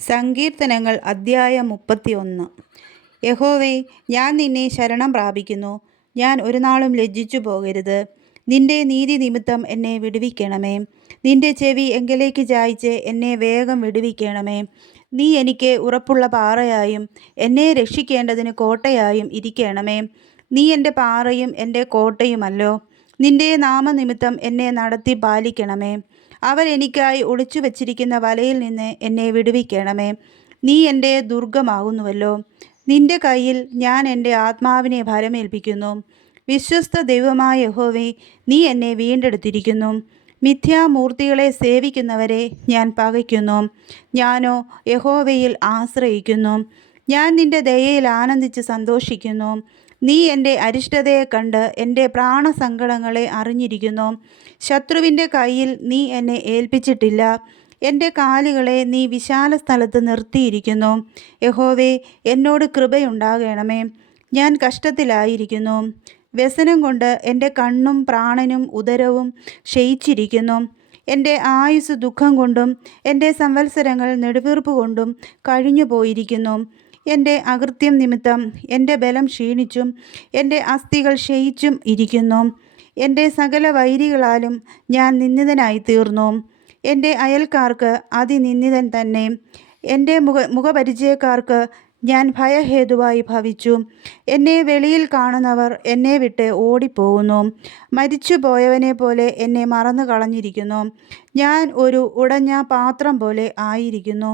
സങ്കീർത്തനങ്ങൾ അദ്ധ്യായം 31. യഹോവേ, ഞാൻ നിന്നെ ശരണം പ്രാപിക്കുന്നു. ഞാൻ ഒരു നാളും ലജ്ജിച്ചു പോകരുത്. നിന്റെ നീതി നിമിത്തം എന്നെ വിടുവിക്കണമേ. നിന്റെ ചെവി എങ്കിലേക്ക് ചായ്ച്ച് എന്നെ വേഗം വിടുവിക്കണമേ. നീ എനിക്ക് ഉറപ്പുള്ള പാറയായും എന്നെ രക്ഷിക്കേണ്ടതിന് കോട്ടയായും ഇരിക്കണമേ. നീ എൻ്റെ പാറയും എൻ്റെ കോട്ടയുമല്ലോ. നിന്റെ നാമനിമിത്തം എന്നെ നടത്തി പാലിക്കണമേ. അവരെനിക്കായി ഒളിച്ചു വച്ചിരിക്കുന്ന വലയിൽ നിന്ന് എന്നെ വിടുവിക്കണമേ. നീ എൻ്റെ ദുർഗമാകുന്നുവല്ലോ. നിന്റെ കയ്യിൽ ഞാൻ എൻ്റെ ആത്മാവിനെ ഭരമേൽപ്പിക്കുന്നു. വിശ്വസ്ത ദൈവമായ യഹോവേ, നീ എന്നെ വീണ്ടെടുത്തിരിക്കുന്നു. മിഥ്യാമൂർത്തികളെ സേവിക്കുന്നവരെ ഞാൻ പകയ്ക്കുന്നു. ഞാനോ യഹോവയിൽ ആശ്രയിക്കുന്നു. ഞാൻ നിന്റെ ദയയിൽ ആനന്ദിച്ച് സന്തോഷിക്കുന്നു. നീ എൻ്റെ അരിഷ്ടതയെ കണ്ട് എൻ്റെ പ്രാണസങ്കടങ്ങളെ അറിഞ്ഞിരിക്കുന്നു. ശത്രുവിൻ്റെ കയ്യിൽ നീ എന്നെ ഏൽപ്പിച്ചിട്ടില്ല. എൻ്റെ കാലുകളെ നീ വിശാല സ്ഥലത്ത് നിർത്തിയിരിക്കുന്നു. യഹോവേ, എന്നോട് കൃപയുണ്ടാകണമേ. ഞാൻ കഷ്ടത്തിലായിരിക്കുന്നു. വ്യസനം കൊണ്ട് എൻ്റെ കണ്ണും പ്രാണനും ഉദരവും ക്ഷയിച്ചിരിക്കുന്നു. എൻ്റെ ആയുസ് ദുഃഖം കൊണ്ടും എൻ്റെ സംവത്സരങ്ങൾ നെടുവീർപ്പ് കൊണ്ടും കഴിഞ്ഞു പോയിരിക്കുന്നു. എൻ്റെ അകൃത്യം നിമിത്തം എൻ്റെ ബലം ക്ഷീണിച്ചും എൻ്റെ അസ്ഥികൾ ക്ഷയിച്ചും ഇരിക്കുന്നു. എൻ്റെ സകല വൈരികളാലും ഞാൻ നിന്ദിതനായി തീർന്നു. എൻ്റെ അയൽക്കാർക്ക് അതിനിന്ദിതൻ തന്നെ. എൻ്റെ മുഖപരിചയക്കാർക്ക് ഞാൻ ഭയഹേതുവായി ഭവിച്ചു. എന്നെ വെളിയിൽ കാണുന്നവർ എന്നെ വിട്ട് ഓടിപ്പോകുന്നു. മരിച്ചു പോയവനെ പോലെ എന്നെ മറന്നു കളഞ്ഞിരിക്കുന്നു. ഞാൻ ഒരു ഉടഞ്ഞ പാത്രം പോലെ ആയിരിക്കുന്നു.